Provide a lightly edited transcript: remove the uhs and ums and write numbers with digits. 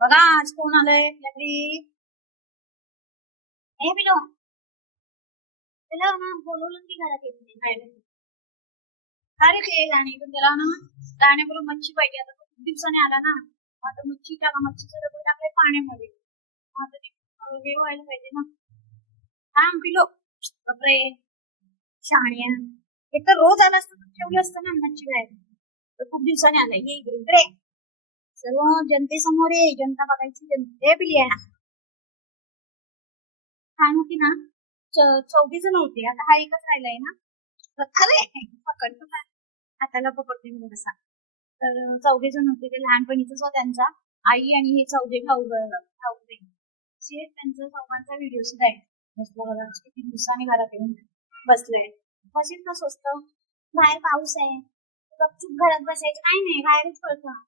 बघा आज कोण आलंय आपली हे बिलो त्याला ना बोलवलं की घरात येत नाही खायला. अरे ते राणी पण त्याला ना राण्याबरोबर मच्छी पाहिजे. आता खूप दिवसाने आला ना, आता मच्छी टाका, मच्छीचं डबं टाकलंय पाण्यामध्ये. आता ते हे व्हायला पाहिजे ना. हा बिलो बापरे शहाण्या, एक तर रोज आला असतं तर ठेवलं असतं ना मच्छी बाहेर. तर खूप दिवसाने आलाय. ये इकडे इकडे. सर्व जनतेसमोर ये, जनता बघायची. जनते पिल्या छान होती ना. 24 जण होते, आता हा एकच राहिलाय ना. अरे पकडतो का, हाताला पकडते मी कसा. तर 14 जण होते, ते लहानपणीच त्यांचा आई आणि हे 14 भाऊ भाऊ बहीण त्यांचा चौघांचा व्हिडिओ सुद्धा आहे. बसला बघा किती दिवसांनी घरात येऊन बसलंय. बसेल का स्वस्त, बाहेर पाऊस आहे, गपचूप घरात बसायचं काय नाही, बाहेरच पडतं.